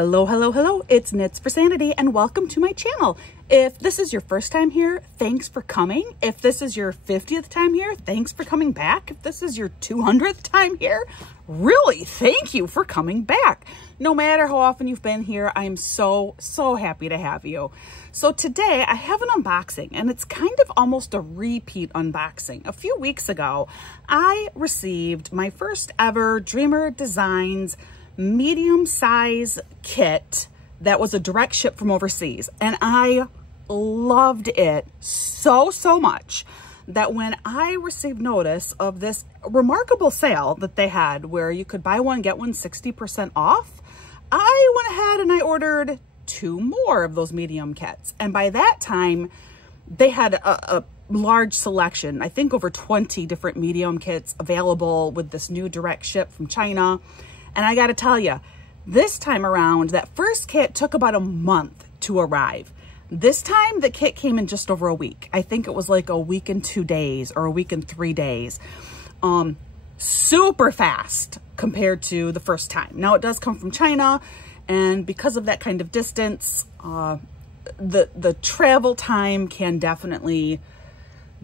Hello, hello, hello. It's Knits for Sanity and welcome to my channel. If this is your first time here, thanks for coming. If this is your 50th time here, thanks for coming back. If this is your 200th time here, really, thank you for coming back. No matter how often you've been here, I am so happy to have you. So today I have an unboxing and it's kind of almost a repeat unboxing. A few weeks ago, I received my first ever Dreamer Designs medium size kit that was a direct ship from overseas, and I loved it so much that when I received notice of this remarkable sale that they had where you could buy one get one 60% off, I went ahead and I ordered 2 more of those medium kits. And by that time they had a large selection, I think over 20 different medium kits available with this new direct ship from China. And I got to tell you, this time around, that first kit took about a month to arrive. This time, the kit came in just over a week. I think it was like a week and 2 days or a week and 3 days. Super fast compared to the first time. Now, it does come from China, and because of that kind of distance, the travel time can definitely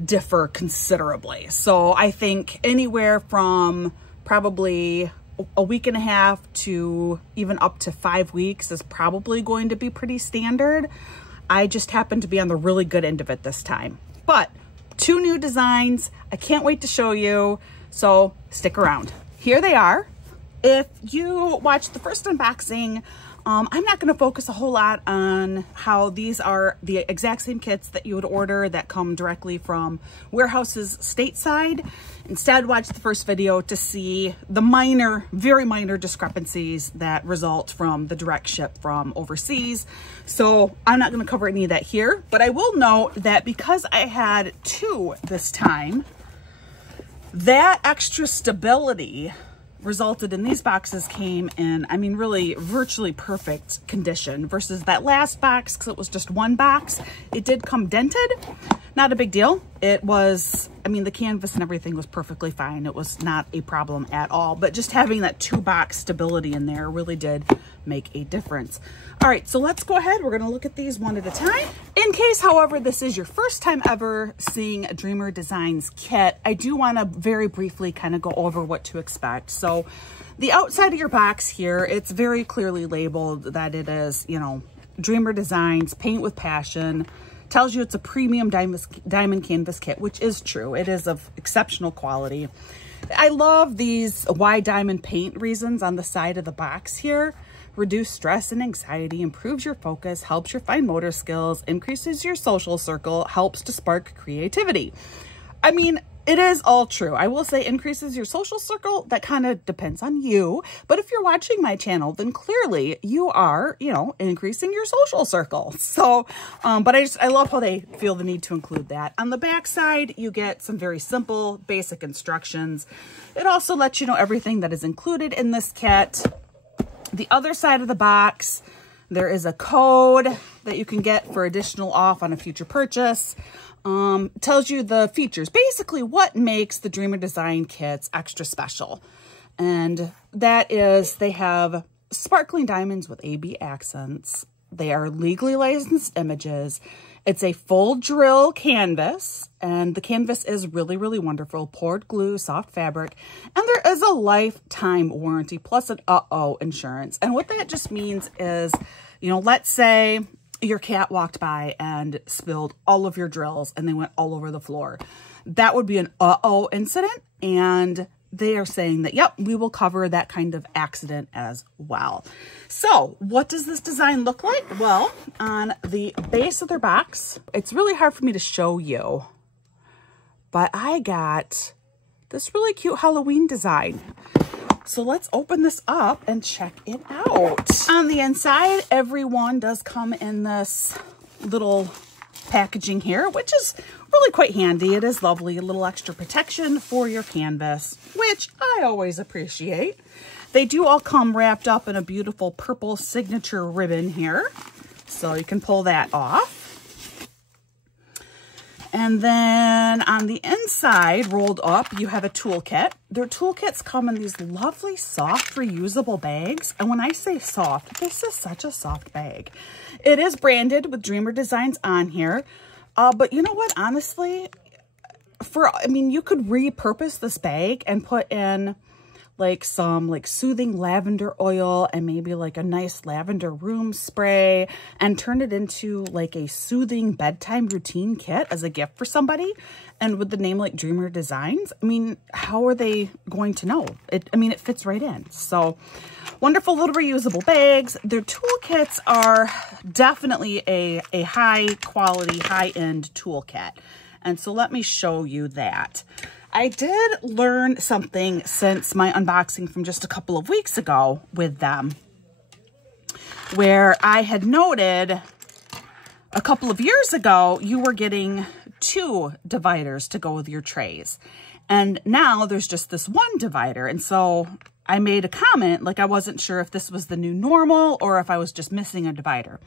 differ considerably. So I think anywhere from probably a week and a half to even up to 5 weeks is probably going to be pretty standard. I just happened to be on the really good end of it this time. But 2 new designs. I can't wait to show you. So stick around. Here they are. If you watched the first unboxing, I'm not going to focus a whole lot on how these are the exact same kits that you would order that come directly from warehouses stateside. Instead, watch the first video to see the minor, very minor discrepancies that result from the direct ship from overseas. So I'm not going to cover any of that here, but I will note that because I had 2 this time, that extra stability resulted in these boxes came in, I mean, really virtually perfect condition versus that last box, because it was just 1 box. It did come dented. Not a big deal. It was, I mean, the canvas and everything was perfectly fine. It was not a problem at all, but just having that 2-box stability in there really did make a difference. All right, so let's go ahead. We're going to look at these one at a time. In case, however, this is your first time ever seeing a Dreamer Designs kit, I do want to very briefly kind of go over what to expect. So the outside of your box here, it's very clearly labeled that it is, you know, Dreamer Designs, paint with passion. Tells you it's a premium diamond canvas kit, which is true. It is of exceptional quality. I love these wide diamond paint reasons on the side of the box here. Reduce stress and anxiety, improves your focus, helps your fine motor skills, increases your social circle, helps to spark creativity. I mean, it is all true. I will say increases your social circle. That kind of depends on you. But if you're watching my channel, then clearly you are, you know, increasing your social circle. So, but I love how they feel the need to include that. On the back side, you get some very simple, basic instructions. It also lets you know everything that is included in this kit. The other side of the box, there is a code that you can get for additional off on a future purchase. Tells you the features, basically what makes the Dreamer Design kits extra special. And that is they have sparkling diamonds with AB accents. They are legally licensed images. It's a full drill canvas, and the canvas is really wonderful. Poured glue, soft fabric, and there is a lifetime warranty plus an insurance. And what that just means is, you know, let's say your cat walked by and spilled all of your drills and they went all over the floor. That would be an incident, and they are saying that, yep, we will cover that kind of accident as well. So what does this design look like? Well, on the base of their box, it's really hard for me to show you, but I got this really cute Halloween design. So let's open this up and check it out. On the inside, everyone does come in this little packaging here, which is really quite handy. It is lovely. A little extra protection for your canvas, which I always appreciate. They do all come wrapped up in a beautiful purple signature ribbon here, so you can pull that off. And then on the inside, rolled up, you have a toolkit. Their toolkits come in these lovely, soft, reusable bags. And when I say soft, this is such a soft bag. It is branded with Dreamer Designs on here. But you know what? Honestly, you could repurpose this bag and put in like some like soothing lavender oil and maybe like a nice lavender room spray and turn it into like a soothing bedtime routine kit as a gift for somebody. And with the name like Dreamer Designs, I mean, how are they going to know? It fits right in. So wonderful little reusable bags. Their toolkits are definitely a high quality, high end toolkit. And so let me show you that. I did learn something since my unboxing from just a couple of weeks ago with them, where I had noted a couple of years ago, you were getting 2 dividers to go with your trays. And now there's just this 1 divider. And so I made a comment, like I wasn't sure if this was the new normal or if I was just missing a divider.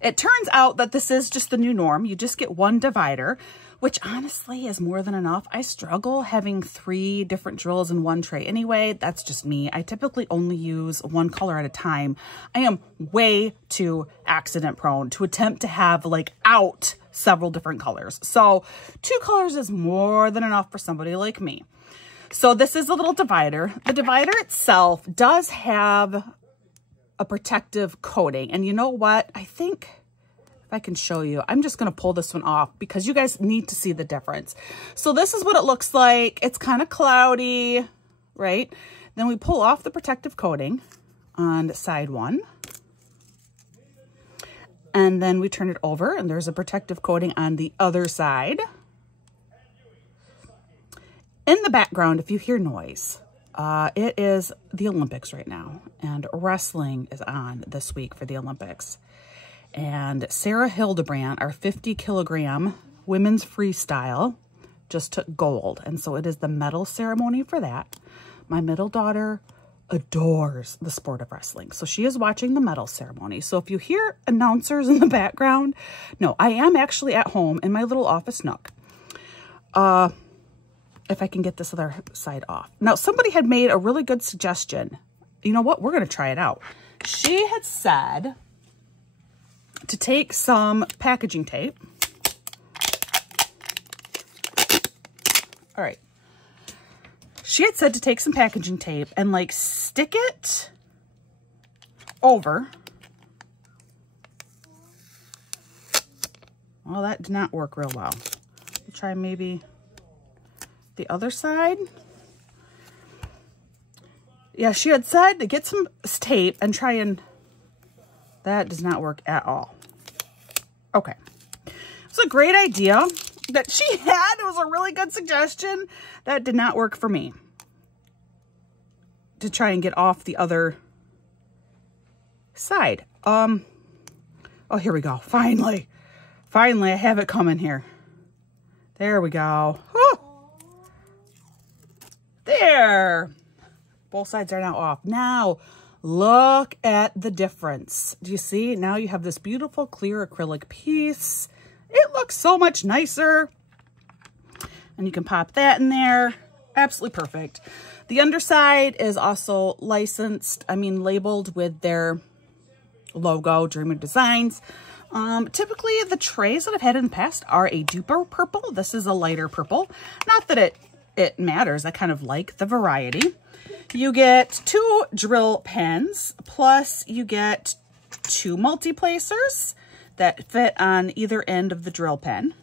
It turns out that this is just the new norm. You just get 1 divider, which honestly is more than enough. I struggle having 3 different drills in 1 tray anyway. That's just me. I typically only use 1 color at a time. I am way too accident prone to attempt to have like out several different colors. So 2 colors is more than enough for somebody like me. So this is a little divider. The divider itself does have a protective coating. And you know what? I think if I can show you, I'm just going to pull this one off because you guys need to see the difference. So this is what it looks like. It's kind of cloudy, right? Then we pull off the protective coating on side 1. And then we turn it over and there's a protective coating on the other side. In the background, if you hear noise, it is the Olympics right now, and wrestling is on this week for the Olympics. And Sarah Hildebrand, our 50 kilogram women's freestyle, just took gold. And so it is the medal ceremony for that. My middle daughter adores the sport of wrestling. So she is watching the medal ceremony. So if you hear announcers in the background, no, I am actually at home in my little office nook. If I can get this other side off. Now, somebody had made a really good suggestion. You know what? We're going to try it out. She had said to take some packaging tape. All right. She had said to take some packaging tape and like stick it over. Well, that did not work real well. We'll try maybe the other side. Yeah, she had said to get some tape and try and... That does not work at all. Okay. It's a great idea that she had. It was a really good suggestion. That did not work for me. To try and get off the other side. Oh, here we go. Finally. Finally, I have it coming here. There we go. Whew. There. Both sides are now off. Now, look at the difference. Do you see? Now you have this beautiful clear acrylic piece. It looks so much nicer. And you can pop that in there. Absolutely perfect. The underside is also licensed, labeled with their logo, Dreamer Designs. Typically, the trays that I've had in the past are a duper purple. This is a lighter purple. Not that it matters. I kind of like the variety. You get 2 drill pens, plus you get 2 multi-placers that fit on either end of the drill pen.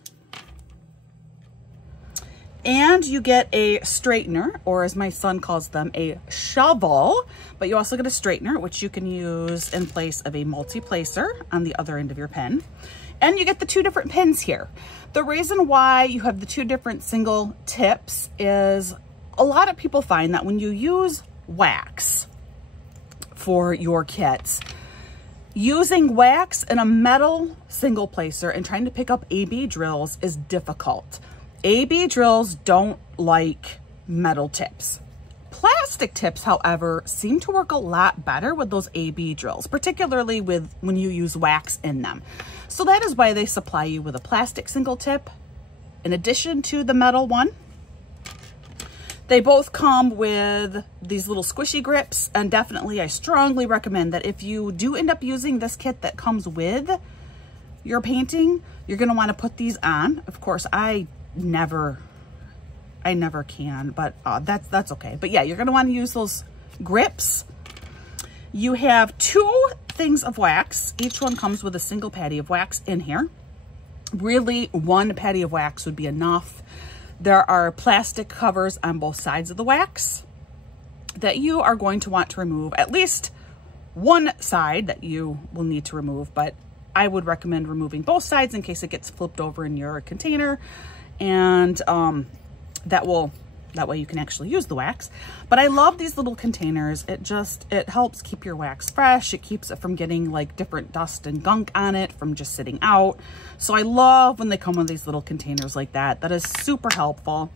And you get a straightener, or as my son calls them, a shovel. But you also get a straightener, which you can use in place of a multi-placer on the other end of your pen. And you get the 2 different pins here. The reason why you have the 2 different single tips is a lot of people find that when you use wax for your kits, using wax in a metal single placer and trying to pick up AB drills is difficult. AB drills don't like metal tips. Plastic tips, however, seem to work a lot better with those AB drills, particularly when you use wax in them. So that is why they supply you with a plastic single tip in addition to the metal one. They both come with these little squishy grips, and definitely I strongly recommend that if you do end up using this kit that comes with your painting, you're going to want to put these on. Of course, I never can, but that's okay. But yeah, you're going to want to use those grips. You have 2 things of wax. Each one comes with a single patty of wax in here. Really, 1 patty of wax would be enough. There are plastic covers on both sides of the wax that you are going to want to remove. At least one side that you will need to remove, but I would recommend removing both sides in case it gets flipped over in your container, and that way you can actually use the wax. But I love these little containers. It helps keep your wax fresh. It keeps it from getting like different dust and gunk on it from just sitting out. So I love when they come with these little containers like that. That is super helpful.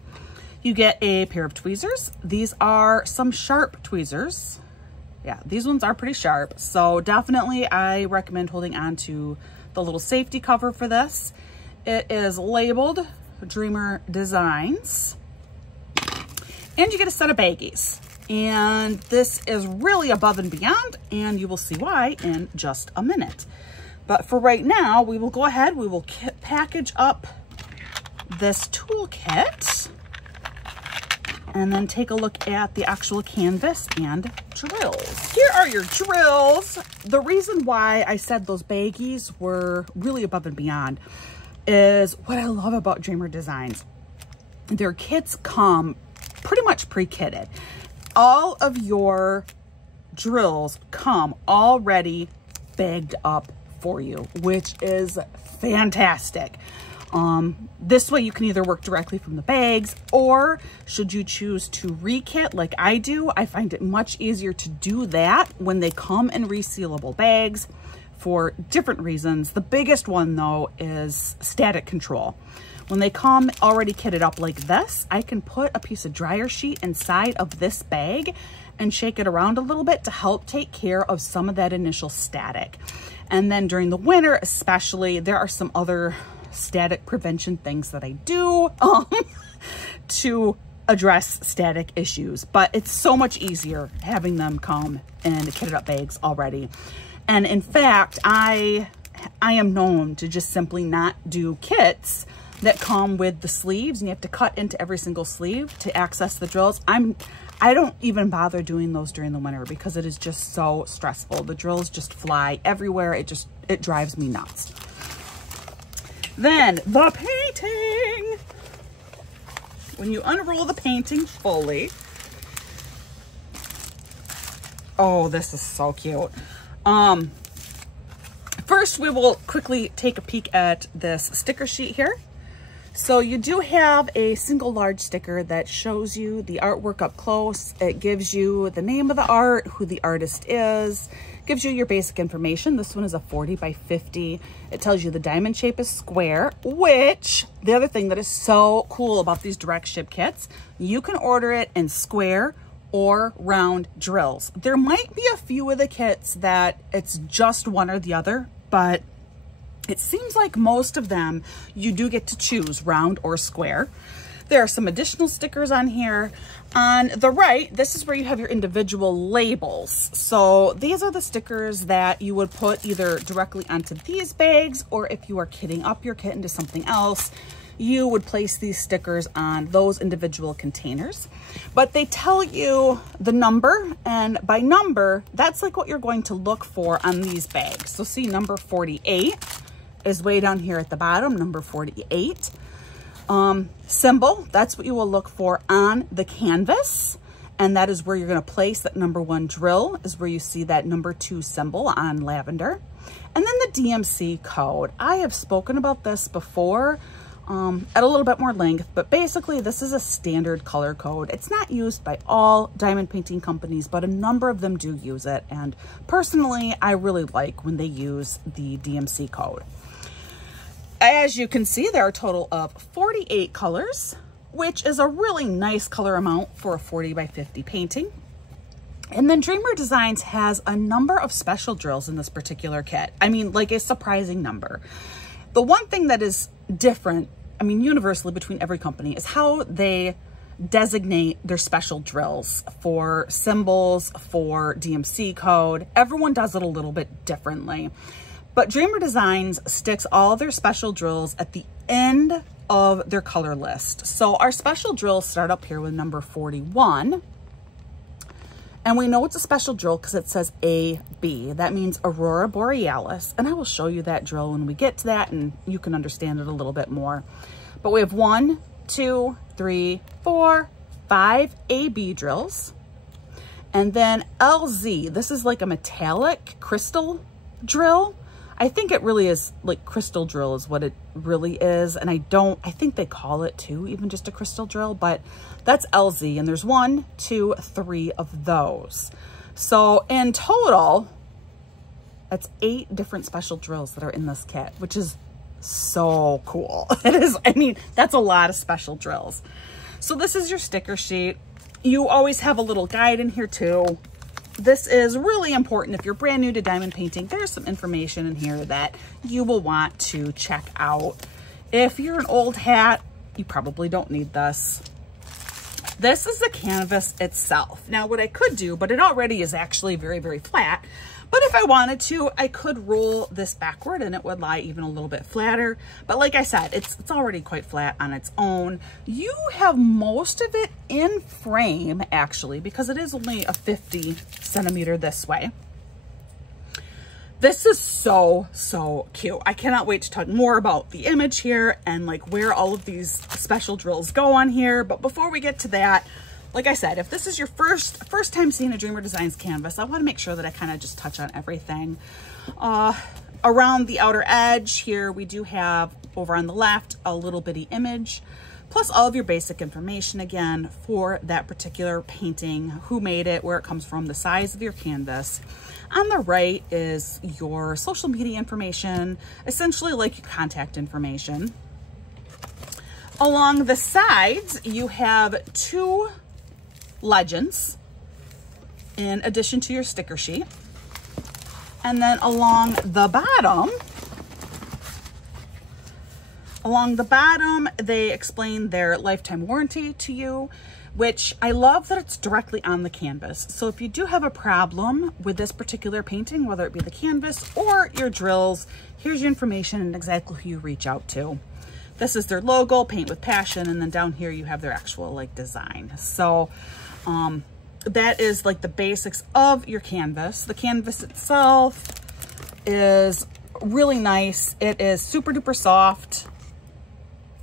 You get a pair of tweezers. These are some sharp tweezers. Yeah, these ones are pretty sharp. So definitely I recommend holding on to the little safety cover for this. It is labeled Dreamer Designs. And you get a set of baggies. And this is really above and beyond, and you will see why in just a minute. But for right now, we will go ahead, we will package up this toolkit and then take a look at the actual canvas and drills. Here are your drills. The reason why I said those baggies were really above and beyond is what I love about Dreamer Designs. Their kits come pretty much pre-kitted. All of your drills come already bagged up for you, which is fantastic. This way you can either work directly from the bags, or should you choose to re-kit like I do, I find it much easier to do that when they come in resealable bags for different reasons. The biggest one though is static control. When they come already kitted up like this, I can put a piece of dryer sheet inside of this bag and shake it around a little bit to help take care of some of that initial static. And then during the winter especially, there are some other static prevention things that I do to address static issues, but it's so much easier having them come in kitted up bags already. And in fact, I am known to just simply not do kits that come with the sleeves and you have to cut into every single sleeve to access the drills. I don't even bother doing those during the winter because it is just so stressful. The drills just fly everywhere. It drives me nuts. Then the painting. When you unroll the painting fully, oh, this is so cute. First, we will quickly take a peek at this sticker sheet here. So you do have a single large sticker that shows you the artwork up close. It gives you the name of the art, who the artist is, gives you your basic information. This one is a 40 by 50. It tells you the diamond shape is square, which the other thing that is so cool about these direct ship kits, you can order it in square or round drills. There might be a few of the kits that it's just one or the other, but it seems like most of them, you do get to choose round or square. There are some additional stickers on here. On the right, this is where you have your individual labels. So these are the stickers that you would put either directly onto these bags, or if you are kitting up your kit into something else, you would place these stickers on those individual containers. But they tell you the number, and by number, that's like what you're going to look for on these bags. So see, number 48 is way down here at the bottom, number 48. Symbol, that's what you will look for on the canvas. And that is where you're gonna place that number 1 drill, is where you see that number 2 symbol on lavender. And then the DMC code. I have spoken about this before at a little bit more length, but basically this is a standard color code. It's not used by all diamond painting companies, but a number of them do use it. And personally, I really like when they use the DMC code. As you can see, there are a total of 48 colors, which is a really nice color amount for a 40 by 50 painting. And then Dreamer Designs has a number of special drills in this particular kit. I mean, like a surprising number. The one thing that is different I mean, universally between every company, is how they designate their special drills for symbols, for DMC code. Everyone does it a little bit differently. But Dreamer Designs sticks all their special drills at the end of their color list. So our special drills start up here with number 41. And we know it's a special drill because it says AB. That means Aurora Borealis. And I will show you that drill when we get to that and you can understand it a little bit more. But we have 1, 2, 3, 4, 5 AB drills. And then LZ, this is like a metallic crystal drill. I think it really is like crystal drill is what it really is. And I think they call it too, even just a crystal drill, but that's LZ. And there's 1, 2, 3 of those. So in total, that's 8 different special drills that are in this kit, which is so cool. It is, I mean, that's a lot of special drills. So this is your sticker sheet. You always have a little guide in here too. This is really important if you're brand new to diamond painting. There's some information in here that you will want to check out. If you're an old hat, you probably don't need this. This is the canvas itself. Now what I could do, but it already is actually very, very flat. But if I wanted to, I could roll this backward and it would lie even a little bit flatter. But like I said, it's already quite flat on its own. You have most of it in frame actually, because it is only a 50 centimeter this way. This is so, so cute. I cannot wait to talk more about the image here and like where all of these special drills go on here. But before we get to that, like I said, if this is your first time seeing a Dreamer Designs canvas, I want to make sure that I kind of just touch on everything. Around the outer edge here, we do have over on the left a little bitty image, plus all of your basic information again for that particular painting, who made it, where it comes from, the size of your canvas. On the right is your social media information, essentially like your contact information. Along the sides, you have 2 legends in addition to your sticker sheet. And then along the bottom, they explain their lifetime warranty to you, which I love that it's directly on the canvas. So if you do have a problem with this particular painting, whether it be the canvas or your drills, here's your information and exactly who you reach out to. This is their logo, Paint with Passion, and then down here you have their actual like design. So that is like the basics of your canvas. The canvas itself is really nice. It is super duper soft.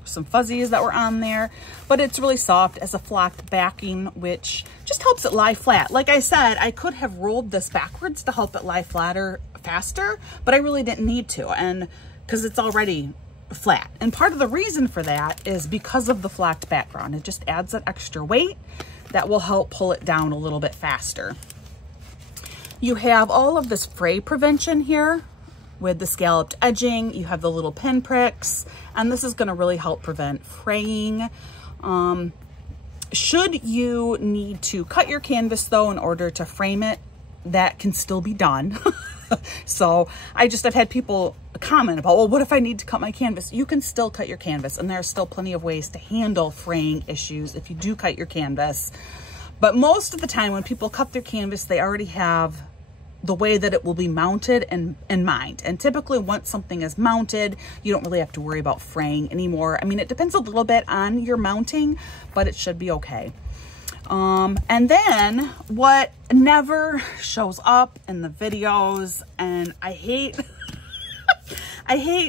Some fuzzies that were on there, but it's really soft as a flocked backing, which just helps it lie flat. Like I said, I could have rolled this backwards to help it lie flatter faster, but I really didn't need to, and because it's already flat. And part of the reason for that is because of the flocked background. It just adds that extra weight that will help pull it down a little bit faster. You have all of this fray prevention here with the scalloped edging. You have the little pin pricks, and this is going to really help prevent fraying. Should you need to cut your canvas though in order to frame it, that can still be done. So I've had people comment about, well, what if I need to cut my canvas? You can still cut your canvas, and there are still plenty of ways to handle fraying issues if you do cut your canvas. But most of the time when people cut their canvas, they already have the way that it will be mounted in mind. And typically once something is mounted, you don't really have to worry about fraying anymore. I mean, it depends a little bit on your mounting, but it should be okay. And then what never shows up in the videos, and I hate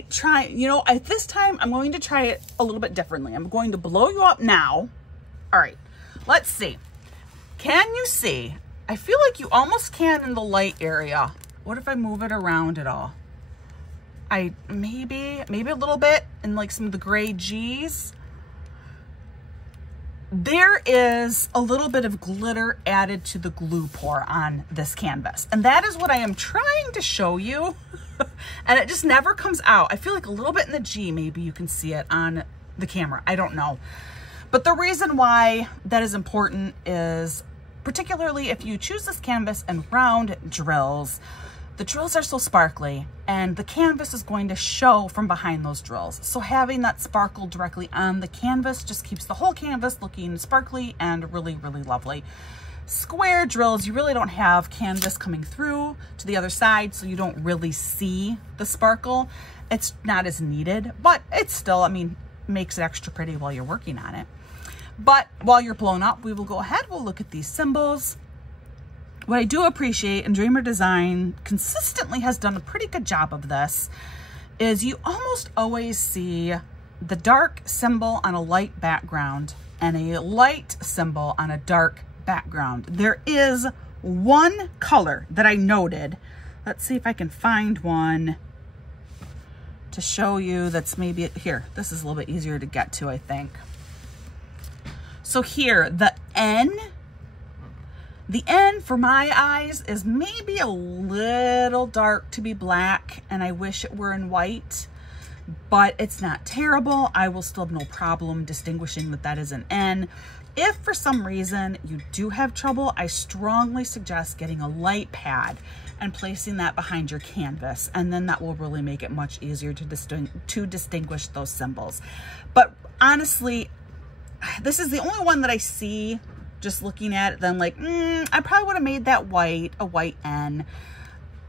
trying, at this time, I'm going to try it a little bit differently. I'm going to blow you up now. All right, let's see. Can you see? I feel like you almost can in the light area. What if I move it around at all? Maybe a little bit in like some of the gray G's. There is a little bit of glitter added to the glue pour on this canvas. And that is what I am trying to show you. And it just never comes out. I feel like a little bit in the G, maybe you can see it on the camera. I don't know. But the reason why that is important is, particularly if you choose this canvas in round drills, the drills are so sparkly and the canvas is going to show from behind those drills. So having that sparkle directly on the canvas just keeps the whole canvas looking sparkly and really, really lovely. Square drills, you really don't have canvas coming through to the other side, so you don't really see the sparkle. It's not as needed, but it's still, I mean, makes it extra pretty while you're working on it. But while you're blown up, we will go ahead, we'll look at these symbols. What I do appreciate, and Dreamer Design consistently has done a pretty good job of this, is you almost always see the dark symbol on a light background and a light symbol on a dark background. There is one color that I noted. Let's see if I can find one to show you that's maybe here. This is a little bit easier to get to, I think. So here, the N for my eyes is maybe a little dark to be black, and I wish it were in white, but it's not terrible. I will still have no problem distinguishing that that is an N. If for some reason you do have trouble, I strongly suggest getting a light pad and placing that behind your canvas, and then that will really make it much easier to distinguish those symbols. But honestly, this is the only one that I see just looking at it, then like, I probably would have made that white, a white N,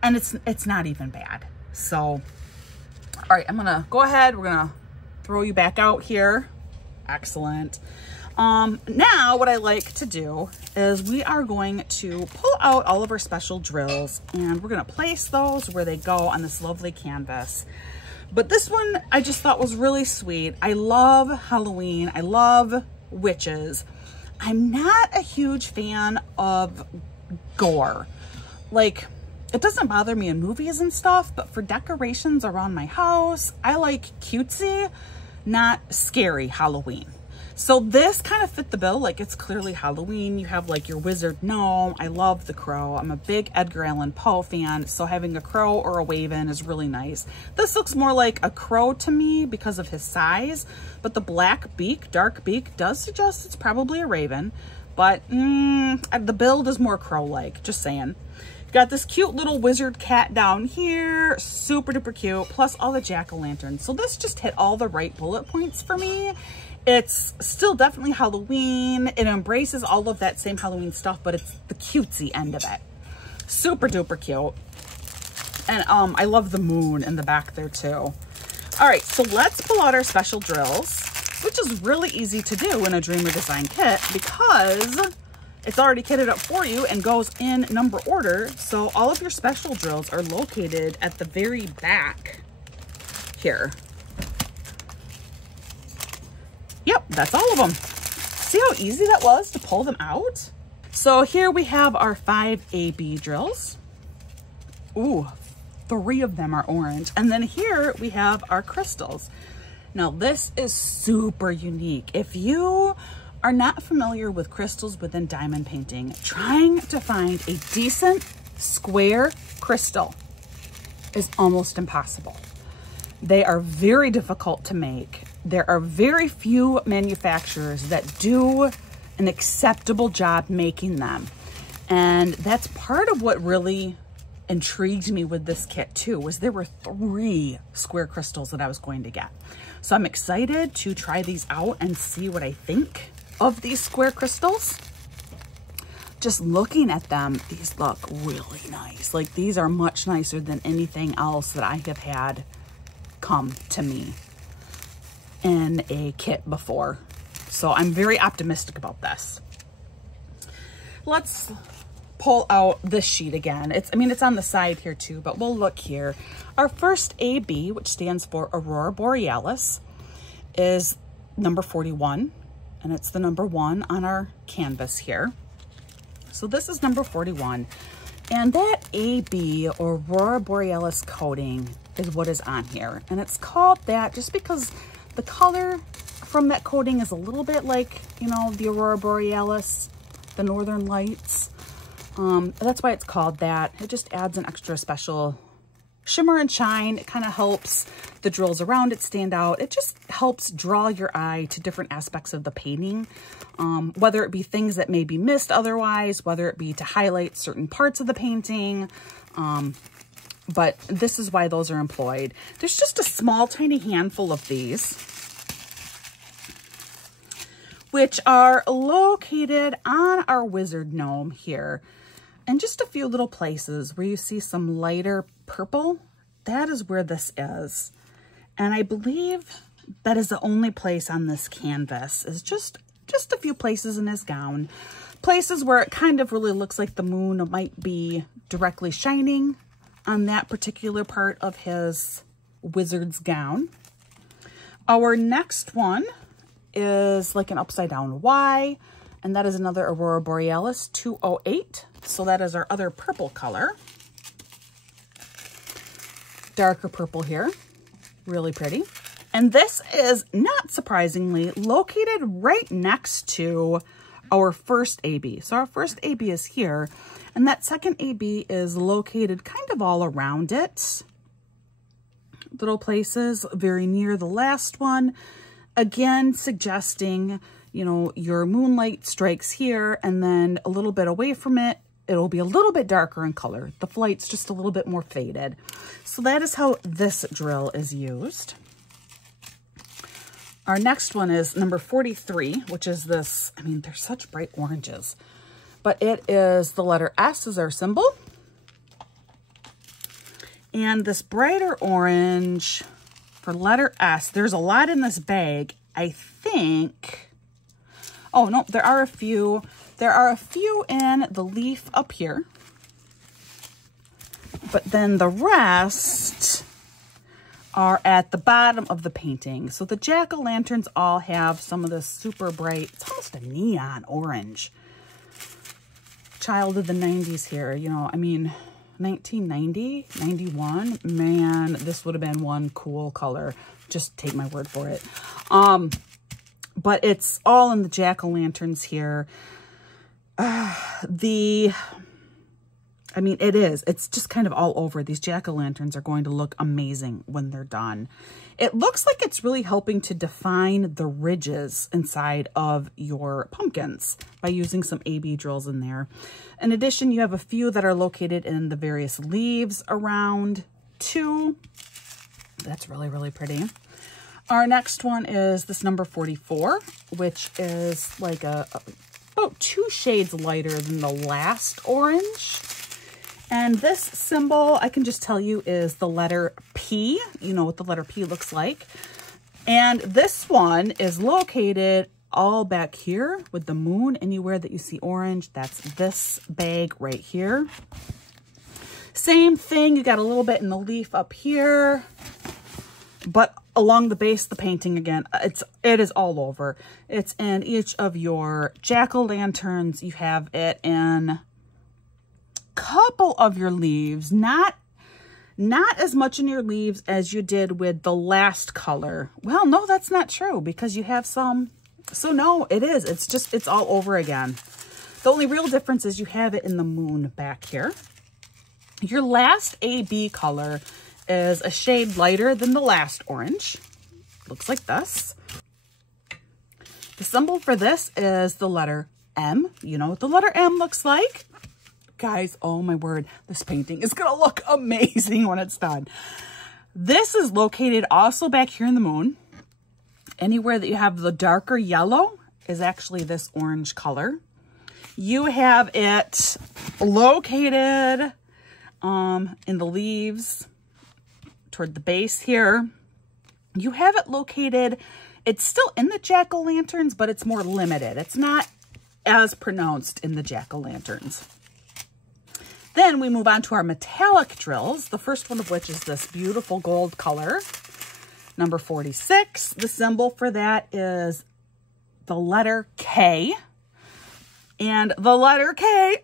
and it's not even bad. So, all right, I'm gonna go ahead. We're gonna throw you back out here. Excellent. Now what I like to do is we are going to pull out all of our special drills, and we're gonna place those where they go on this lovely canvas. But this one I just thought was really sweet. I love Halloween. I love witches. I'm not a huge fan of gore. Like, it doesn't bother me in movies and stuff, but for decorations around my house, I like cutesy, not scary Halloween. So this kind of fit the bill. Like, it's clearly Halloween. You have like your wizard gnome. I love the crow. I'm a big Edgar Allan Poe fan, so having a crow or a raven is really nice. This looks more like a crow to me because of his size, but the black beak, dark beak, does suggest it's probably a raven, but the build is more crow-like, just saying. Got this cute little wizard cat down here, super duper cute, plus all the jack-o'-lanterns. So this just hit all the right bullet points for me. It's still definitely Halloween. It embraces all of that same Halloween stuff, but it's the cutesy end of it. Super duper cute. And I love the moon in the back there too. All right, so let's pull out our special drills, which is really easy to do in a Dreamer Design kit because it's already kitted up for you and goes in number order. So all of your special drills are located at the very back here. Yep, that's all of them. See how easy that was to pull them out? So here we have our 5 AB drills. Ooh, 3 of them are orange. And then here we have our crystals. Now this is super unique. If you are not familiar with crystals within diamond painting, trying to find a decent square crystal is almost impossible. They are very difficult to make. There are very few manufacturers that do an acceptable job making them. And that's part of what really intrigued me with this kit too, was there were 3 square crystals that I was going to get. So I'm excited to try these out and see what I think of these square crystals. Just looking at them, these look really nice. Like, these are much nicer than anything else that I have had come to me in a kit before. So I'm very optimistic about this. Let's pull out this sheet again. I mean, it's on the side here too, but we'll look here. Our first AB, which stands for Aurora Borealis, is number 41, and it's the number 1 on our canvas here. So this is number 41, and that AB, Aurora Borealis coating, is what is on here. And it's called that just because the color from that coating is a little bit like, you know, the Aurora Borealis, the Northern Lights. That's why it's called that. It just adds an extra special shimmer and shine. It kind of helps the drills around it stand out. It just helps draw your eye to different aspects of the painting, whether it be things that may be missed otherwise, whether it be to highlight certain parts of the painting. but this is why those are employed. There's just a small, tiny handful of these, which are located on our wizard gnome here. And just a few little places where you see some lighter purple, that is where this is. And I believe that is the only place on this canvas, is just a few places in his gown. Places where it kind of really looks like the moon might be directly shining on that particular part of his wizard's gown. Our next one is like an upside down Y, and that is another Aurora Borealis 208. So that is our other purple color. Darker purple here, really pretty. And this is, not surprisingly, located right next to our first AB. So our first AB is here, and that second AB is located kind of all around it. Little places very near the last one. Again, suggesting, you know, your moonlight strikes here, and then a little bit away from it, it'll be a little bit darker in color. The flight's just a little bit more faded. So that is how this drill is used. Our next one is number 43, which is this, I mean, they're such bright oranges, but it is the letter S is our symbol. And this brighter orange for letter S, there's a lot in this bag, I think. Oh, no, there are a few. There are a few in the leaf up here, but then the rest are at the bottom of the painting. So the jack-o'-lanterns all have some of this super bright, it's almost a neon orange. Child of the 90s here, you know, I mean, 1990, 91, man, this would have been one cool color. Just take my word for it. But it's all in the jack-o'-lanterns here. I mean, it's just kind of all over. These jack-o'-lanterns are going to look amazing when they're done. It looks like it's really helping to define the ridges inside of your pumpkins by using some AB drills in there. In addition, you have a few that are located in the various leaves around too. That's really, really pretty. Our next one is this number 44, which is like about 2 shades lighter than the last orange. And this symbol, I can just tell you, is the letter P. You know what the letter P looks like. And this one is located all back here with the moon. Anywhere that you see orange, that's this bag right here. Same thing, you got a little bit in the leaf up here, but along the base of the painting again, it is all over. It's in each of your jack-o'-lanterns. You have it in couple of your leaves, not as much in your leaves as you did with the last color. Well, no, that's not true, because you have some. So no, it's all over again. The only real difference is you have it in the moon back here. Your last AB color is a shade lighter than the last orange. Looks like this. The symbol for this is the letter M. You know what the letter M looks like. Guys, oh my word, this painting is gonna look amazing when it's done. This is located also back here in the moon. Anywhere that you have the darker yellow is actually this orange color. You have it located in the leaves toward the base here. You have it located, it's still in the jack-o'-lanterns, but it's more limited. It's not as pronounced in the jack-o'-lanterns. Then we move on to our metallic drills, the first one of which is this beautiful gold color, number 46. The symbol for that is the letter K. And the letter K,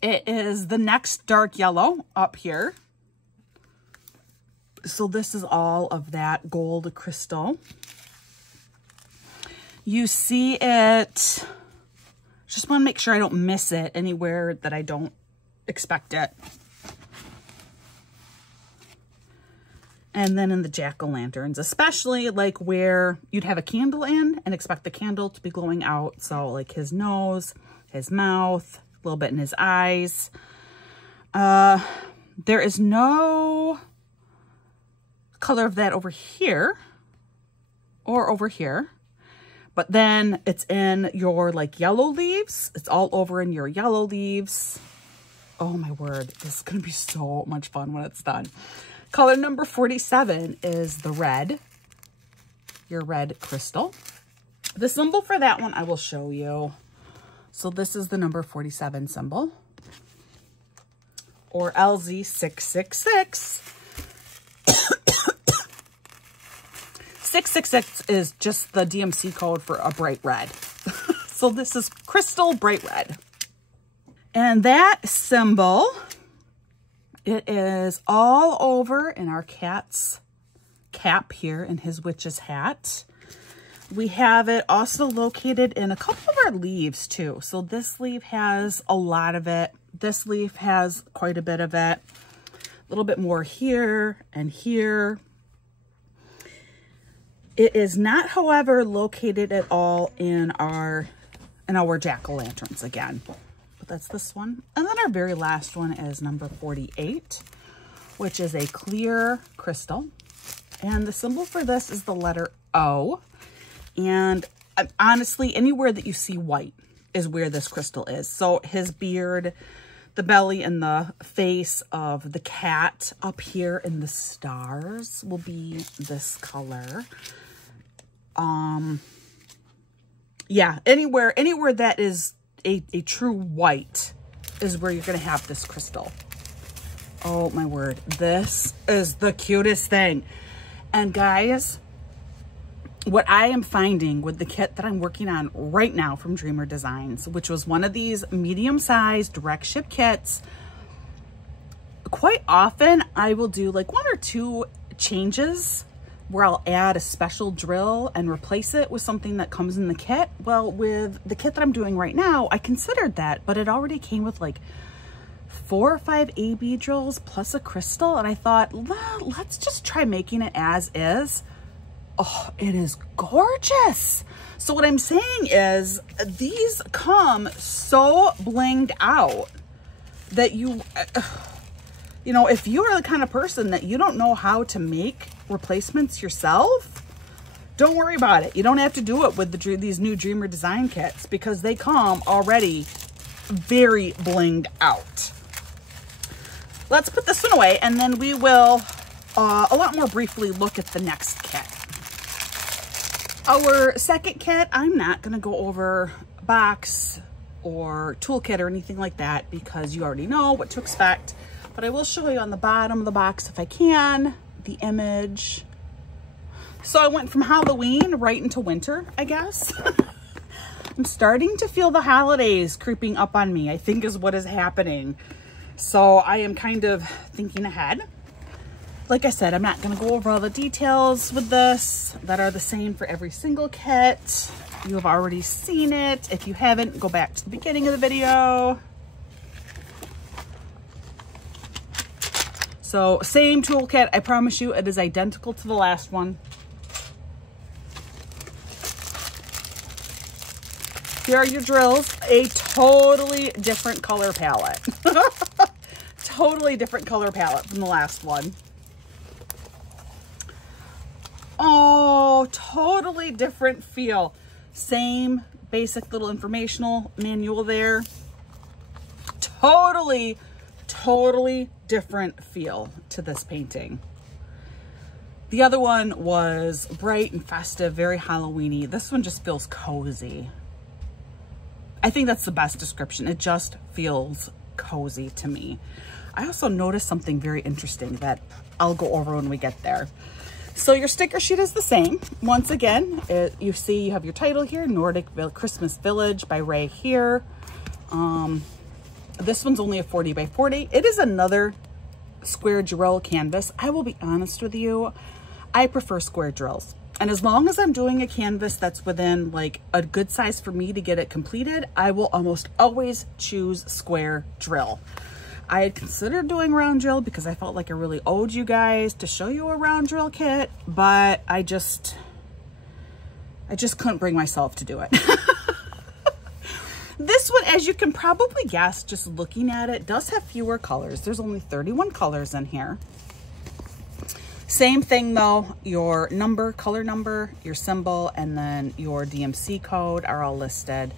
it is the next dark yellow up here. So this is all of that gold crystal. You see it. Just want to make sure I don't miss it anywhere that I don't expect it. And then in the jack-o'-lanterns, especially like where you'd have a candle in and expect the candle to be glowing out. So like his nose, his mouth, a little bit in his eyes. There is no color of that over here or over here, but then it's in your like yellow leaves. It's all over in your yellow leaves. Oh my word, this is gonna be so much fun when it's done. Color number 47 is the red, your red crystal. The symbol for that one I will show you. So this is the number 47 symbol, or LZ666. 666 is just the DMC code for a bright red. So this is crystal bright red. And that symbol, it is all over in our cat's cap here in his witch's hat. We have it also located in a couple of our leaves too. So this leaf has a lot of it. This leaf has quite a bit of it. A little bit more here and here. It is not, however, located at all in our jack-o'-lanterns again. But that's this one. And then our very last one is number 48, which is a clear crystal. And the symbol for this is the letter O. And honestly, anywhere that you see white is where this crystal is. So his beard, the belly, and the face of the cat up here in the stars will be this color. Yeah, anywhere that is a true white is where you're going to have this crystal. Oh my word. This is the cutest thing. And guys, what I am finding with the kit that I'm working on right now from Dreamer Designs, which was one of these medium-sized direct ship kits, quite often I will do like 1 or 2 changes where I'll add a special drill and replace it with something that comes in the kit. Well, with the kit that I'm doing right now, I considered that, but it already came with like 4 or 5 AB drills plus a crystal. And I thought, let's just try making it as is. Oh, it is gorgeous. So what I'm saying is these come so blinged out that you know, if you are the kind of person that you don't know how to make replacements yourself, don't worry about it. You don't have to do it with these new Dreamer Design kits because they come already very blinged out. Let's put this one away and then we will a lot more briefly look at the next kit. Our second kit, I'm not going to go over box or toolkit or anything like that because you already know what to expect. But I will show you on the bottom of the box, if I can, the image. So I went from Halloween right into winter, I guess. I'm starting to feel the holidays creeping up on me, I think is what is happening. So I am kind of thinking ahead. Like I said, I'm not going to go over all the details with this that are the same for every single kit. You have already seen it. If you haven't, go back to the beginning of the video. So same toolkit, I promise you it is identical to the last one. Here are your drills, a totally different color palette. Totally different color palette from the last one. Oh, totally different feel. Same basic little informational manual there. Totally different feel to this painting. The other one was bright and festive, very Halloween-y. This one just feels cozy. I think that's the best description. It just feels cozy to me. I also noticed something very interesting that I'll go over when we get there. So your sticker sheet is the same. Once again, you see you have your title here, Nordic Christmas Village by Ray here. This one's only a 40 by 40. It is another square drill canvas. I will be honest with you, I prefer square drills. And as long as I'm doing a canvas that's within like a good size for me to get it completed, I will almost always choose square drill. I had considered doing round drill because I felt like I really owed you guys to show you a round drill kit, but I just couldn't bring myself to do it. This one, as you can probably guess, just looking at it, does have fewer colors. There's only 31 colors in here. Same thing though, your number, color number, your symbol, and then your DMC code are all listed.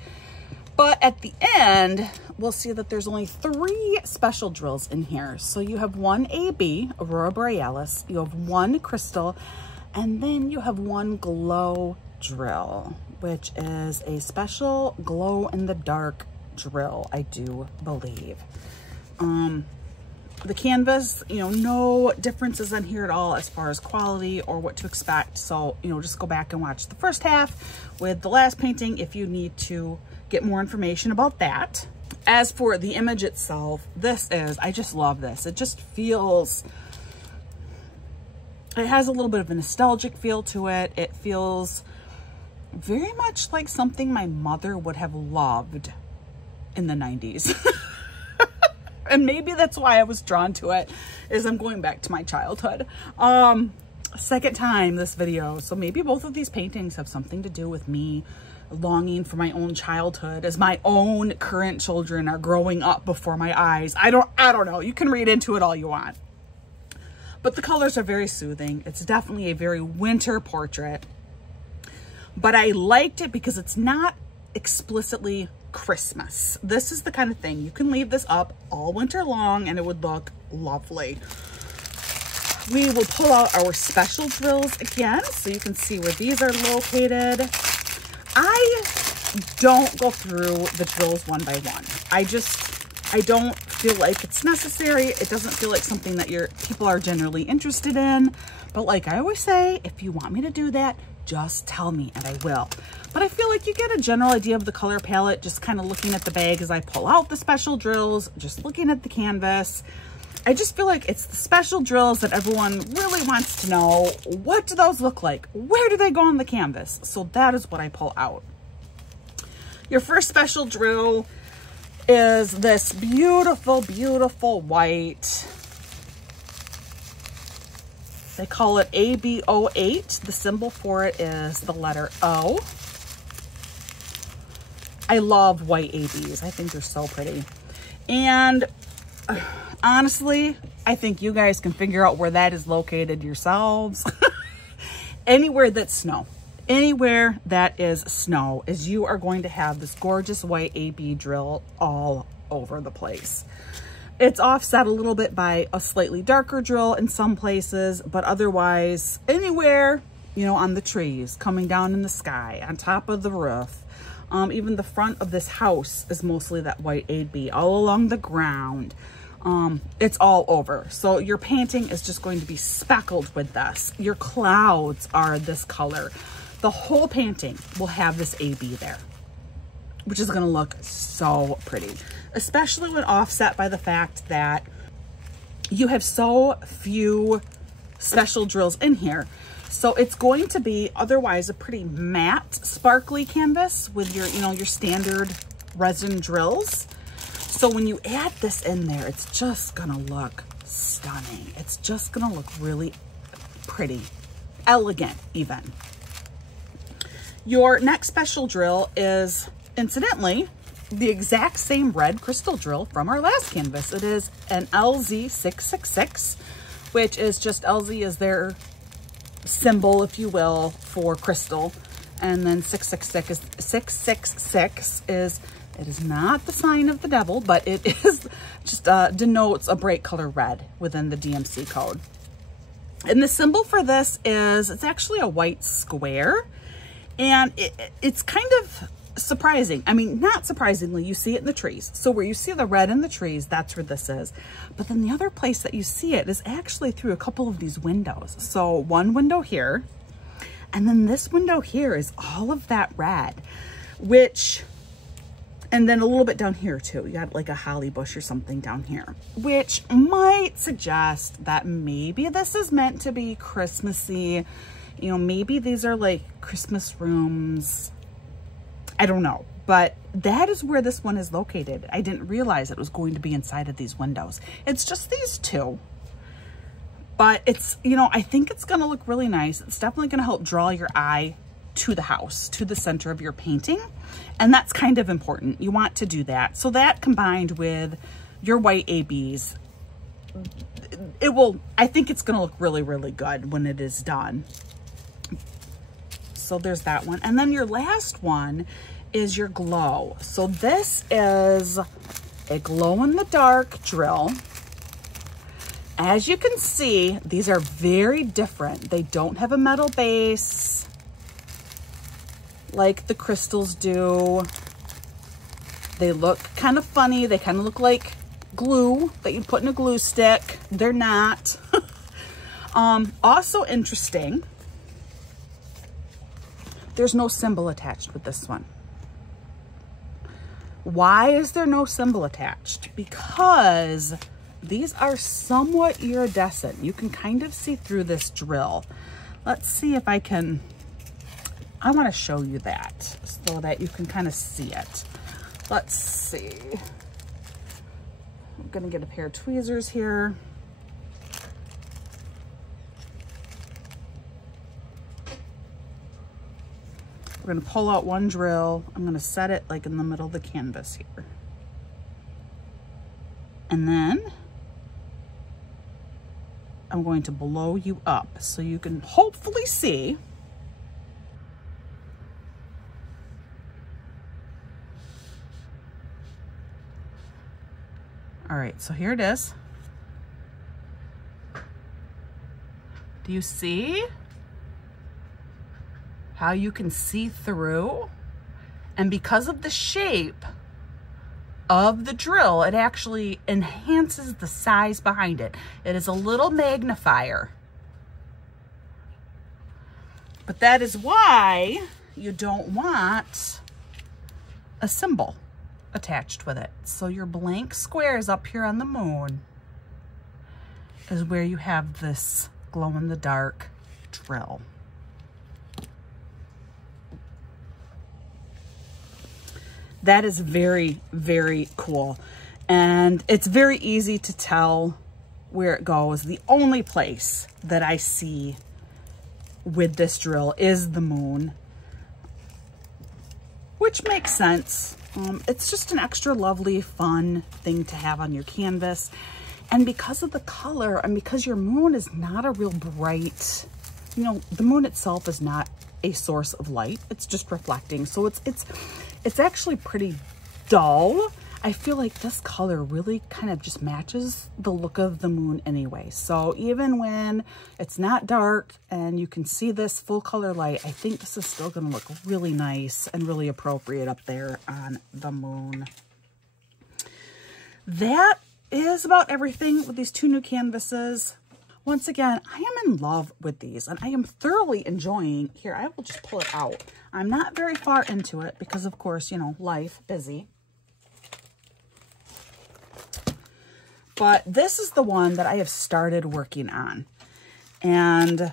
But at the end, we'll see that there's only 3 special drills in here. So you have one AB, Aurora Borealis, you have one crystal, and then you have one glow drill, which is a special glow in the dark drill, I do believe. The canvas, you know, no differences in here at all as far as quality or what to expect. So, you know, just go back and watch the first half with the last painting if you need to get more information about that. As for the image itself, I just love this. It just feels, it has a little bit of a nostalgic feel to it. It feels very much like something my mother would have loved in the 90s. And maybe that's why I was drawn to it, is I'm going back to my childhood. Second time this video, so maybe both of these paintings have something to do with me longing for my own childhood as my own current children are growing up before my eyes. I don't know. You can read into it all you want. But the colors are very soothing. It's definitely a very winter portrait. But I liked it because it's not explicitly Christmas. This is the kind of thing you can leave this up all winter long and it would look lovely. We will pull out our special drills again so you can see where these are located. I don't go through the drills one by one. I don't feel like it's necessary. It doesn't feel like something that people are generally interested in. But like I always say, if you want me to do that, just tell me and I will. But I feel like you get a general idea of the color palette just kind of looking at the bag as I pull out the special drills, just looking at the canvas. I just feel like it's the special drills that everyone really wants to know. What do those look like? Where do they go on the canvas? So that is what I pull out. Your first special drill is this beautiful, beautiful white. They call it ABO8. The symbol for it is the letter O. I love white ABs. I think they're so pretty. And honestly, I think you guys can figure out where that is located yourselves. Anywhere that's snow. Anywhere that is snow is you are going to have this gorgeous white AB drill all over the place. It's offset a little bit by a slightly darker drill in some places, but otherwise anywhere, you know, on the trees, coming down in the sky, on top of the roof. Even the front of this house is mostly that white AB, all along the ground. It's all over. So your painting is just going to be speckled with this. Your clouds are this color. The whole painting will have this AB there, which is going to look so pretty, especially when offset by the fact that you have so few special drills in here. So it's going to be otherwise a pretty matte, sparkly canvas with your, you know, your standard resin drills. So when you add this in there, it's just gonna look stunning. It's just gonna look really pretty, elegant even. Your next special drill is, incidentally, the exact same red crystal drill from our last canvas. It is an LZ666, which is just LZ is their symbol, if you will, for crystal. And then 666 is, it is not the sign of the devil, but it is just denotes a bright color red within the DMC code. And the symbol for this is, it's actually a white square. And it's kind of surprising. I mean, not surprisingly, you see it in the trees. So where you see the red in the trees, that's where this is. But then the other place that you see it is actually through a couple of these windows. So one window here, and then this window here is all of that red, which, and then a little bit down here too. You got like a holly bush or something down here, which might suggest that maybe this is meant to be Christmassy. You know, maybe these are like Christmas rooms. I don't know, but that is where this one is located. I didn't realize it was going to be inside of these windows. It's just these two, but it's, you know, I think it's going to look really nice. It's definitely going to help draw your eye to the house, to the center of your painting. And that's kind of important. You want to do that. So that combined with your white ABs, I think it's going to look really, really good when it is done. So there's that one. And then your last one is your glow. So this is a glow-in-the-dark drill. As you can see, these are very different. They don't have a metal base like the crystals do. They look kind of funny. They kind of look like glue that you put in a glue stick. They're not. Also interesting, there's no symbol attached with this one. Why is there no symbol attached? Because these are somewhat iridescent. You can kind of see through this drill. Let's see if I want to show you that so that you can kind of see it. Let's see. I'm going to get a pair of tweezers here. We're going to pull out one drill. I'm going to set it like in the middle of the canvas here. And then I'm going to blow you up so you can hopefully see. All right, so here it is. Do you see how you can see through? And because of the shape of the drill, it actually enhances the size behind it. It is a little magnifier. But that is why you don't want a symbol attached with it. So your blank squares up here on the moon is where you have this glow-in-the-dark drill. That is very, very cool. And it's very easy to tell where it goes. The only place that I see with this drill is the moon, which makes sense. It's just an extra lovely, fun thing to have on your canvas. And because of the color, and because your moon is not a real bright, you know, the moon itself is not a source of light. It's just reflecting. So it's actually pretty dull. I feel like this color really kind of just matches the look of the moon anyway. So even when it's not dark and you can see this full color light, I think this is still going to look really nice and really appropriate up there on the moon. That is about everything with these two new canvases. Once again, I am in love with these and I am thoroughly enjoying. Here, I will just pull it out. I'm not very far into it because, of course, you know, life, busy. But this is the one that I have started working on. And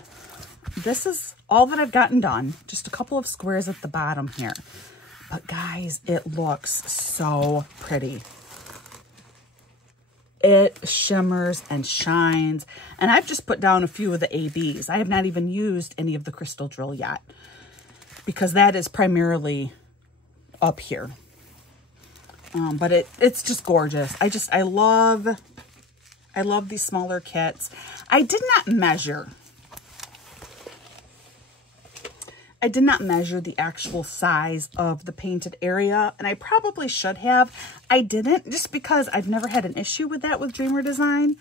this is all that I've gotten done. Just a couple of squares at the bottom here. But guys, it looks so pretty. It shimmers and shines. And I've just put down a few of the ABs. I have not even used any of the crystal drill yet, because that is primarily up here. But it's just gorgeous. I love these smaller kits. I did not measure the actual size of the painted area, and I probably should have. I didn't, just because I've never had an issue with that with Dreamer Design.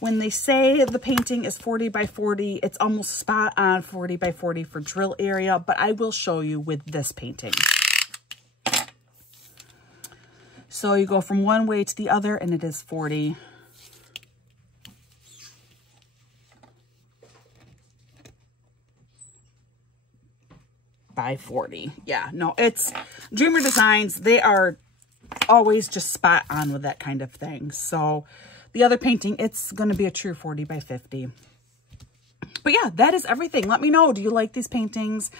When they say the painting is 40 by 40, it's almost spot on 40 by 40 for drill area, but I will show you with this painting. So you go from one way to the other, and it is 40. By 40. Yeah, no, it's Dreamer Designs. They are always just spot on with that kind of thing. So the other painting, it's going to be a true 40 by 50. But yeah, that is everything. Let me know. Do you like these paintings?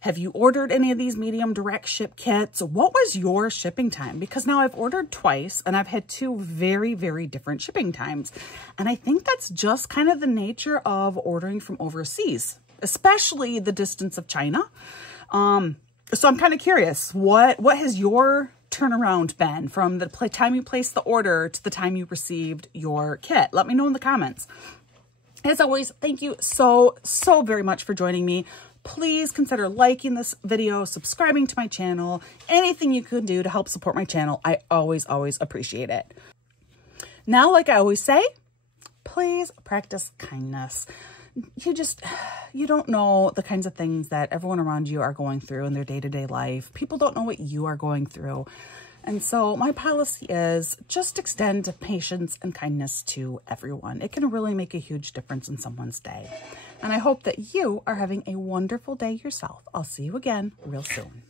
Have you ordered any of these medium direct ship kits? What was your shipping time? Because now I've ordered twice and I've had two very, very different shipping times. And I think that's just kind of the nature of ordering from overseas, especially the distance of China. So I'm kind of curious, what has your turnaround been from the time you placed the order to the time you received your kit? Let me know in the comments. As always, thank you so very much for joining me. Please consider liking this video, subscribing to my channel, anything you can do to help support my channel. I always appreciate it. Now, like I always say, please practice kindness. You don't know the kinds of things that everyone around you are going through in their day-to-day life. People don't know what you are going through. And so my policy is just extend patience and kindness to everyone. It can really make a huge difference in someone's day. And I hope that you are having a wonderful day yourself. I'll see you again real soon.